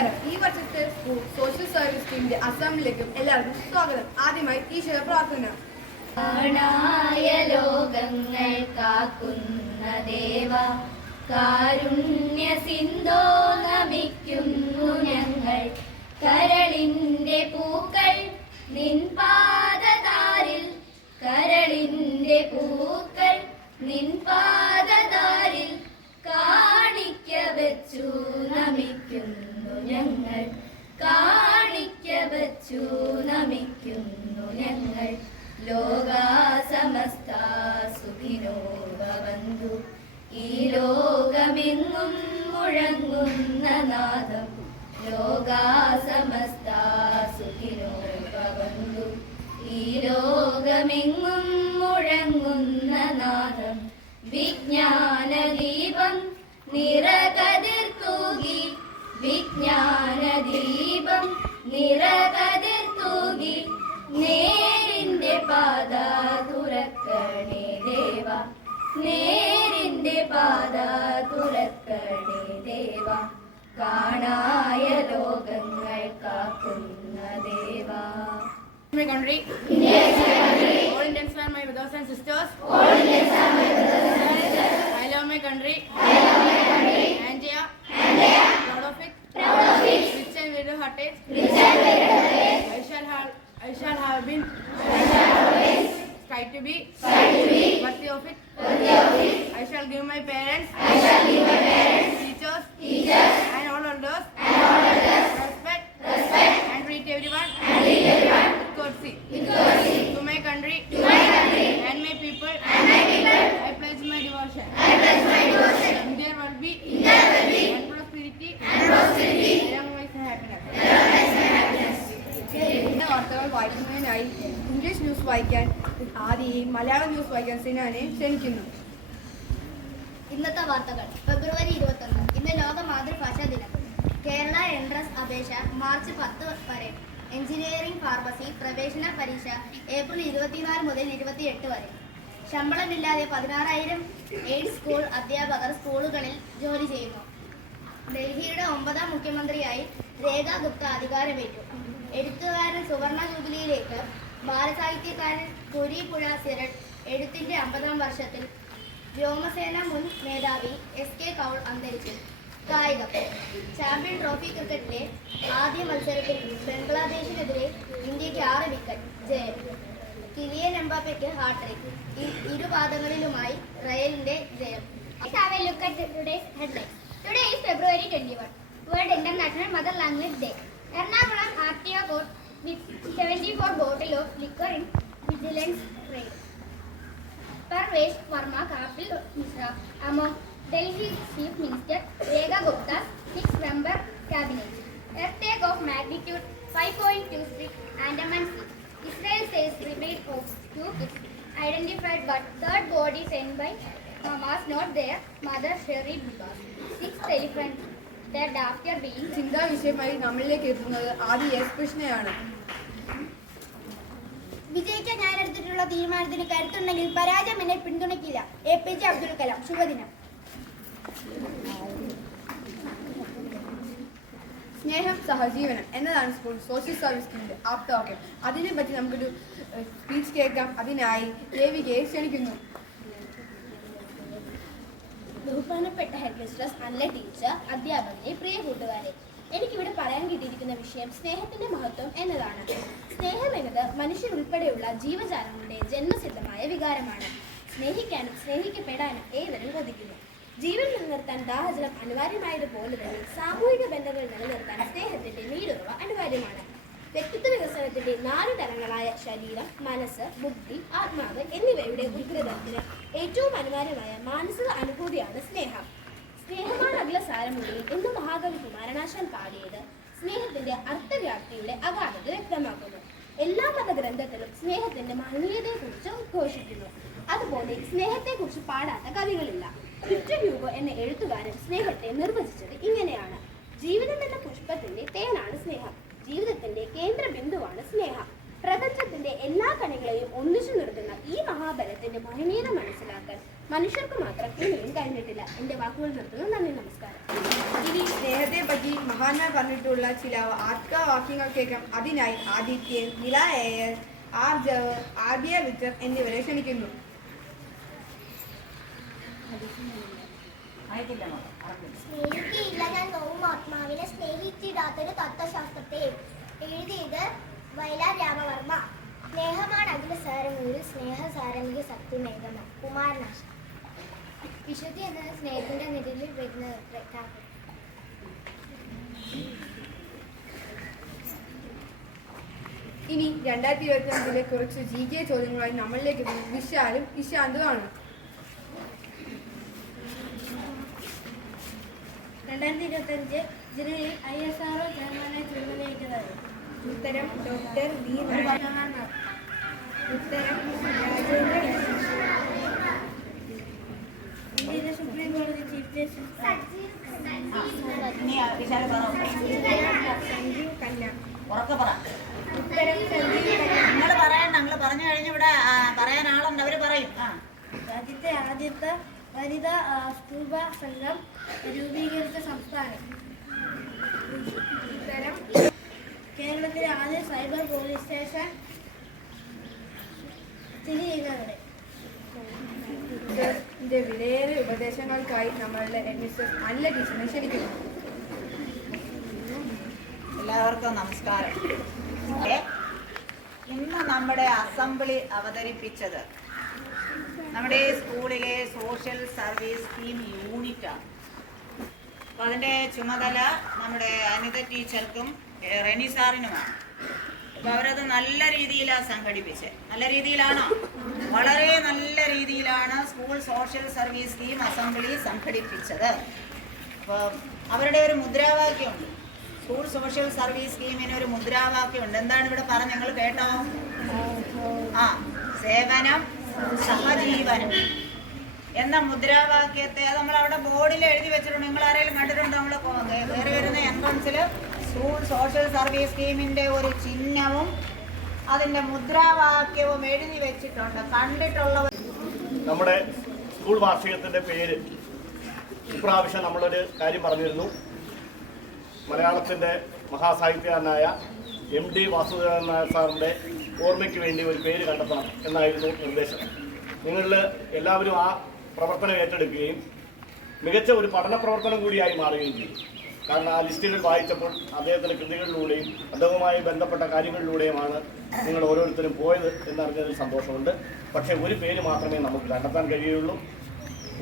നമസ്കാരം. ഈ വർഷത്തെ സോഷ്യൽ സർവീസ് ടീമിന്റെ അസംബ്ലിയിലേക്കും എല്ലാവർക്കും സ്വാഗതം. ആദ്യമായി ഈശ്വര പ്രാർത്ഥന. ലോകങ്ങൾ കാക്കുന്ന ദേവ, കാരുണ്യ സിന്ധോ നമിക്കുന്നു ഞങ്ങൾ. കരളിന്റെ പൂക്കൾ നിൻ പാദതാരിൽ, കരളിന്റെ പൂക്കൾ നിൻ പാദതാരിൽ കാണിക്ക വെച്ചു നമിക്കുന്നു ഞങ്ങൾ, കാണിക്ക വെച്ചു നമിക്കുന്നു ഞങ്ങൾ. ലോകാ സമസ്ത സുഖിനോ ഭവന്തു, ഈ ലോകമെങ്ങും മുഴങ്ങുന്ന നാദം. ലോകാ സമസ്ത സുഖിനോ ഭവന്തു, ഈ ലോകമെങ്ങും മുഴങ്ങുന്ന നാദം. വിജ്ഞാനദീപം നിറകതിർ തൂകി, വിജ്ഞാനദീപം നിറകതിർ തൂകി, നേരിന്റെ പാത തുറക്കണേ ദേവ, നേരിന്റെ പാത തുറക്കണേ ദേവ. കാണായ ലോകങ്ങൾ കാക്കുന്ന ദേവ. My country, all Indians are my brothers and sisters. I love my country. Angela, proud of it. Rich and very hearted. I shall have been. Try to be. Worthy of it. I shall give my parents. Teachers. And all elders. Respect. And treat everyone. Courtesy. To my country. And my people. I pledge my devotion. In there will be. And prosperity. Along with happiness. വാർത്തകൾ വായിക്കുന്നതിനായി English news വായിക്കാൻ ആദ്യം Malayalam news വായിക്കാൻ സിനാനെ ക്ഷണിക്കുന്നു. ഇന്നത്തെ വാർത്തകൾ. ഫെബ്രുവരി 21 ഇന്ന് ലോക മാതൃഭാഷാ ദിനം. കേരള എൻട്രൻസ് അപേക്ഷ മാർച്ച് 10 വരെ. എഞ്ചിനീയറിംഗ് ഫാർമസി പ്രവേശന പരീക്ഷ ഏപ്രിൽ 24 മുതൽ 28 വരെ. ശമ്പളമില്ലാതെ 16,000 എയ്ഡ് സ്കൂൾ അധ്യാപകർ സ്കൂളുകളിൽ ജോലി ചെയ്യുന്നു. ഡൽഹിയുടെ 9ാം മുഖ്യമന്ത്രിയായി രേഖ ഗുപ്ത അധികാരമേറ്റു. എഴുത്തുകാരൻ സുവർണ ജൂബിലിയിലേക്ക്. ബാലസാഹിത്യകാരൻ കുരീപ്പുഴ സിരട്ട് എഴുത്തിന്റെ 50ാം വർഷത്തിൽ. വ്യോമസേന മുൻ മേധാവി SK കൗൾ അന്തരിച്ചു. കായികം. ചാമ്പ്യൻ ട്രോഫി ക്രിക്കറ്റിലെ ആദ്യ മത്സരത്തിൽ ബംഗ്ലാദേശിനെതിരെ ഇന്ത്യക്ക് 6 വിക്കറ്റ് ജയം. Kylian എംബാപ്പയ്ക്ക് hat trick. ഇരുപാദങ്ങളിലുമായി റയലിന്റെ ജയം. Today is February 21, World International Mother Language Day. Ernakulam RTO caught with 74 bottles of liquor in vigilance raid. Parvesh Verma Kapil Mishra among Delhi Chief Minister Rekha Gupta's 6-member cabinet. Earthquake of magnitude 5.26 Andaman Sea. Israel says remain of 2 kids identified but third body sent by Hamas not their mother Sherry Bibas. 6th elephant dead after being. ചിന്താ വിഷയമായി നമ്മളിലേക്ക് എത്തുന്നത് ആദ്യ S കൃഷ്ണയാണ്. വിജയിക്കാൻ ഞാൻ എടുത്തിട്ടുള്ള തീരുമാനത്തിന് കരുത്തുണ്ടെങ്കിൽ പരാജയം എന്നെ പിന്തുണയ്ക്കില്ല. APJ അബ്ദുൽ കലാം. ശുഭദിനം. സ്നേഹം സഹജീവനം എന്നതാണ് സ്കൂൾ സോഷ്യൽ സർവീസ് ടീമിന്റെ ആപ്തവാക്യം. അതിനെ പറ്റി നമുക്കൊരു സ്പീച്ച് കേൾക്കാം. അതിനായി ദേവികയെ ക്ഷണിക്കുന്നു. ബഹുമാനപ്പെട്ട ഹെഡ് മിസ്ട്രസ്, നല്ല ടീച്ചർ, അധ്യാപകരെ, പ്രിയ കൂട്ടുകാരെ, എനിക്കിവിടെ പറയാൻ കിട്ടിയിരിക്കുന്ന വിഷയം സ്നേഹത്തിന്റെ മഹത്വം എന്നതാണ്. സ്നേഹം എന്നത് മനുഷ്യർ ഉൾപ്പെടെയുള്ള ജീവജാലങ്ങളുടെ ജന്മസിദ്ധമായ വികാരമാണ്. സ്നേഹിക്കാനും സ്നേഹിക്കപ്പെടാനും ഏവരും കൊതിക്കുന്നു. ജീവൻ നിലനിർത്താൻ ദാഹജലം അനിവാര്യമായതുപോലെ തന്നെ സാമൂഹിക ബന്ധങ്ങൾ നിലനിർത്താൻ സ്നേഹത്തിന്റെ നീരുറവ അനിവാര്യമാണ്. വ്യക്തിത്വ വികസനത്തിന്റെ 4 തലങ്ങളായ ശരീരം, മനസ്സ്, ബുദ്ധി, ആത്മാവ് എന്നിവയുടെ ഉദ്ഗ്രഥനത്തിന് ഏറ്റവും അനിവാര്യമായ മാനസിക അനുഭൂതിയാണ് സ്നേഹം. സ്നേഹമാണ് അഖില സാരമുള്ളിൽ എന്ന് മഹാകവി കുമാരനാശാൻ പാടിയത് സ്നേഹത്തിന്റെ അർത്ഥവ്യാപ്തിയുടെ അഗാധത വ്യക്തമാക്കുന്നു. എല്ലാ മതഗ്രന്ഥത്തിലും സ്നേഹത്തിന്റെ മഹനീയതയെക്കുറിച്ച് ഉദ്ഘോഷിക്കുന്നു. അതുപോലെ സ്നേഹത്തെക്കുറിച്ച് പാടാത്ത കവികളില്ല. വിക്ടർ ഹ്യൂഗോ എന്ന എഴുത്തുകാരൻ സ്നേഹത്തെ നിർവചിച്ചത് ഇങ്ങനെയാണ്: ജീവിതം എന്ന പുഷ്പത്തിന്റെ തേനാണ് സ്നേഹം. ജീവിതത്തിന്റെ കേന്ദ്ര ബിന്ദുവാണ് സ്നേഹം. പ്രപഞ്ചത്തിന്റെ എല്ലാ കണികളെയും ഒന്നിച്ചു നിർത്തുന്ന ഈ മഹാബലത്തിന്റെ മഹനീയത മനസ്സിലാക്കാൻ മനുഷ്യർക്ക് മാത്രം ഇനിയും കഴിഞ്ഞിട്ടില്ല. എന്റെ വാക്കുകൾ നിർത്തുന്നു. നന്ദി, നമസ്കാരം. ഇനി സ്നേഹത്തെ പറ്റി മഹാന്മാർ പറഞ്ഞിട്ടുള്ള ചില ആത്മവാക്യങ്ങൾ കേൾക്കാം. അതിനായി ആദിത്യൻ, നില AS, ആർജവ്, ആദ്യ റിച്ചർ എന്നിവരെ ക്ഷണിക്കുന്നു. സ്നേഹിക്കയില്ല ഞാൻ നോവും ആത്മാവിനെ, സ്നേഹിച്ചിടാത്തൊരു തത്വശാസ്ത്രത്തെ. എഴുതിയത് വയലാർ രാമവർമ്മ. സ്നേഹമാണ് അഖിലസാരമൂര്, സ്നേഹസാരമിക സത്യമേകമ. കുമാരനാശ. വിശുദ്ധി എന്നത് സ്നേഹത്തിന്റെ നിഴലിൽ വരുന്ന പ്രഖ്യാപനം. ഇനി 2025 കുറച്ച് GK ചോദ്യങ്ങളുമായി നമ്മളിലേക്ക് വിശാലും ഇശാന്തുമാണ്. 2025 ജനുവരിയിൽ ISRO ചെയർമാനായി ചുമതലയേറ്റത്. ഉത്തരം ഡോക്ടർ വി നാരായണൻ. ഉത്തരം രാജേന്ദ്ര. ഇന്ത്യയിലെ സുപ്രീം കോടതി ചീഫ് ജസ്റ്റിസ് സഞ്ജീവ് ഖന്ന. ഉത്തരം നിങ്ങൾ പറയാൻ ഞങ്ങൾ പറഞ്ഞു കഴിഞ്ഞ് ഇവിടെ പറയാൻ ആളുണ്ട്, അവര് പറയും. രാജ്യത്തെ ആദ്യത്തെ വനിതാ സ്കൂബ സംഘം രൂപീകരിച്ച സംസ്ഥാനം. ഉത്തരം കേരളത്തിലെ ആദ്യ സൈബർ പോലീസ് സ്റ്റേഷൻ സ്ഥിതി ചെയ്യുന്നത്. ഇതിന്റെ വിലയേറിയ ഉപദേശങ്ങൾക്കായി നമ്മളുടെ മിസ്സസ് അല്ല ടീച്ചറിനെ ക്ഷണിക്കുന്നു. എല്ലാവർക്കും നമസ്കാരം. ഇന്ന് നമ്മുടെ അസംബ്ലി അവതരിപ്പിച്ചത് നമ്മുടെ സ്കൂളിലെ സോഷ്യൽ സർവീസ് സ്കീം യൂണിറ്റാണ്. അപ്പോൾ അതിൻ്റെ ചുമതല നമ്മുടെ അനിത ടീച്ചർക്കും റെനി സാറിനുമാണ്. അപ്പോൾ അവരത് നല്ല രീതിയിലാണ് സംഘടിപ്പിച്ചത്. നല്ല രീതിയിലാണോ? വളരെ നല്ല രീതിയിലാണ് school social service scheme assembly സംഘടിപ്പിച്ചത്. അപ്പോൾ അവരുടെ ഒരു മുദ്രാവാക്യമുണ്ട്. സ്കൂൾ സോഷ്യൽ സർവീസ് സ്കീമിന് ഒരു മുദ്രാവാക്യമുണ്ട്. എന്താണ് ഇവിടെ പറഞ്ഞ് നിങ്ങൾ കേട്ടോ? സേവനം സഹജീവനം എന്ന മുദ്രാവാക്യത്തെ അത് നമ്മൾ അവിടെ ബോർഡിൽ എഴുതി വെച്ചിട്ടുണ്ട്. നിങ്ങൾ ആരെങ്കിലും കണ്ടിട്ടുണ്ടോ? നമ്മൾ കയറി വരുന്ന എൻട്രൻസിൽ സ്കൂൾ സോഷ്യൽ സർവീസ് സ്കീമിന്റെ ഒരു ചിഹ്നവും അതിന്റെ മുദ്രാവാക്യവും എഴുതി വെച്ചിട്ടുണ്ട്. കണ്ടിട്ടുള്ളവർ. നമ്മുടെ സ്കൂൾ വാർഷികത്തിന്റെ പേര് ഇപ്രാവശ്യം നമ്മളൊരു കാര്യം പറഞ്ഞിരുന്നു. മലയാളത്തിന്റെ മഹാസാഹിത്യകാരനായ MD വാസുദേവൻ നായർ സാറിന്റെ ഓർമ്മയ്ക്ക് വേണ്ടി ഒരു പേര് കണ്ടെത്തണം എന്നായിരുന്നു നിർദ്ദേശം. നിങ്ങളിൽ എല്ലാവരും ആ പ്രവർത്തനം ഏറ്റെടുക്കുകയും മികച്ച ഒരു പഠന പ്രവർത്തനം കൂടിയായി മാറുകയും ചെയ്തു. കാരണം ആ ലിസ്റ്റുകൾ വായിച്ചപ്പോൾ അദ്ദേഹത്തിൻ്റെ കൃതികളിലൂടെയും അദ്ദേഹവുമായി ബന്ധപ്പെട്ട കാര്യങ്ങളിലൂടെയുമാണ് നിങ്ങൾ ഓരോരുത്തരും പോയത് എന്നറിഞ്ഞതിൽ സന്തോഷമുണ്ട്. പക്ഷേ ഒരു പേര് മാത്രമേ നമുക്ക് കണ്ടെത്താൻ കഴിയുള്ളൂ.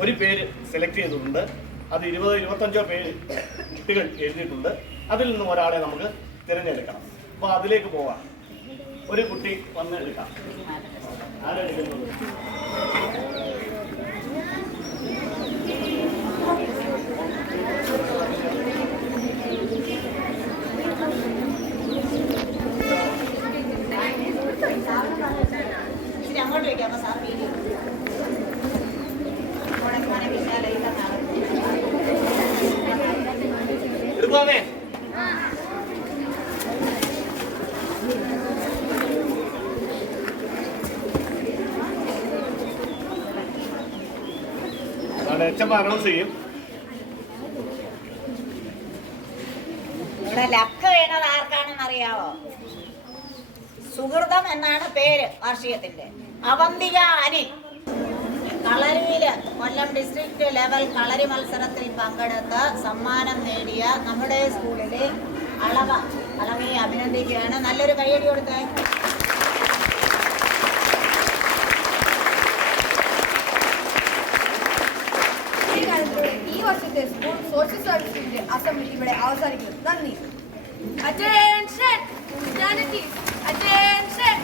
ഒരു പേര് സെലക്ട് ചെയ്തിട്ടുണ്ട്. അത് 20-25 പേര് കുട്ടികൾ എഴുതിയിട്ടുണ്ട്. അതിൽ നിന്നും ഒരാളെ നമുക്ക് തിരഞ്ഞെടുക്കണം. അപ്പോൾ അതിലേക്ക് പോവാം. ഒരു കുട്ടി വന്ന് എടുക്കാം. ആരെടുക്കുന്നത്? ഇച്ചിരി അങ്ങോട്ട് വയ്ക്കാം. അപ്പോൾ സാർ വീഡിയോ എടുക്കാമേ? HM അനൗൺസ് ചെയ്യും. ഇവിടെ ലക്ക് വീണത് ആർക്കാണെന്ന് അറിയാവോ? സുഹൃതം എന്നാണ് പേര് വാർഷികത്തിന്റെ. അവന്തിക അനിൽ കളരിയില് കൊല്ലം ഡിസ്ട്രിക്ട് ലെവൽ കളരി മത്സരത്തിൽ പങ്കെടുത്ത് സമ്മാനം നേടിയ നമ്മുടെ സ്കൂളിലെ അളവയെ അഭിനന്ദിക്കുകയാണ്. നല്ലൊരു കയ്യടി കൊടുത്തേ. ഈ വർഷത്തെ സ്കൂൾ സോഷ്യൽ സർവീസിന്റെ അസംബ്ലി ഇവിടെ അവസാനിക്കുന്നു. നന്ദി. Attention! Humanities! Attention!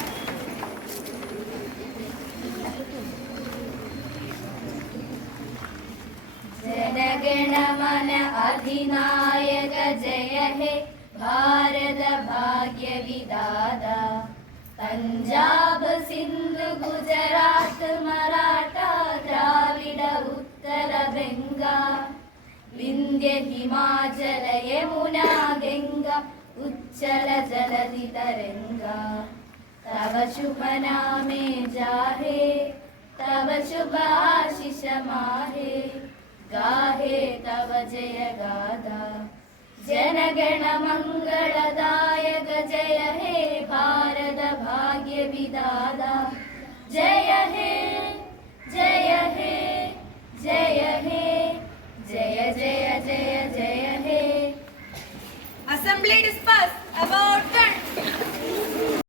जनगणमन अधिनायक जय हे भारत भाग्य विधाता पंजाब सिंध गुजरात मराठा द्राविड उत्तर बंगा विंध्य हिमाचल यमुना गंगा उच्चल जलधि तरंगा तव शुभ नामे जाहे, तव शुभ आशीष माहे, गाहे तव जय गाथा। जनगण मंगलदायक जय हे भारत भाग्य विधाता। जय हे जय हे जय हे जय जय जय जय हे। Assembly dispersed. Above.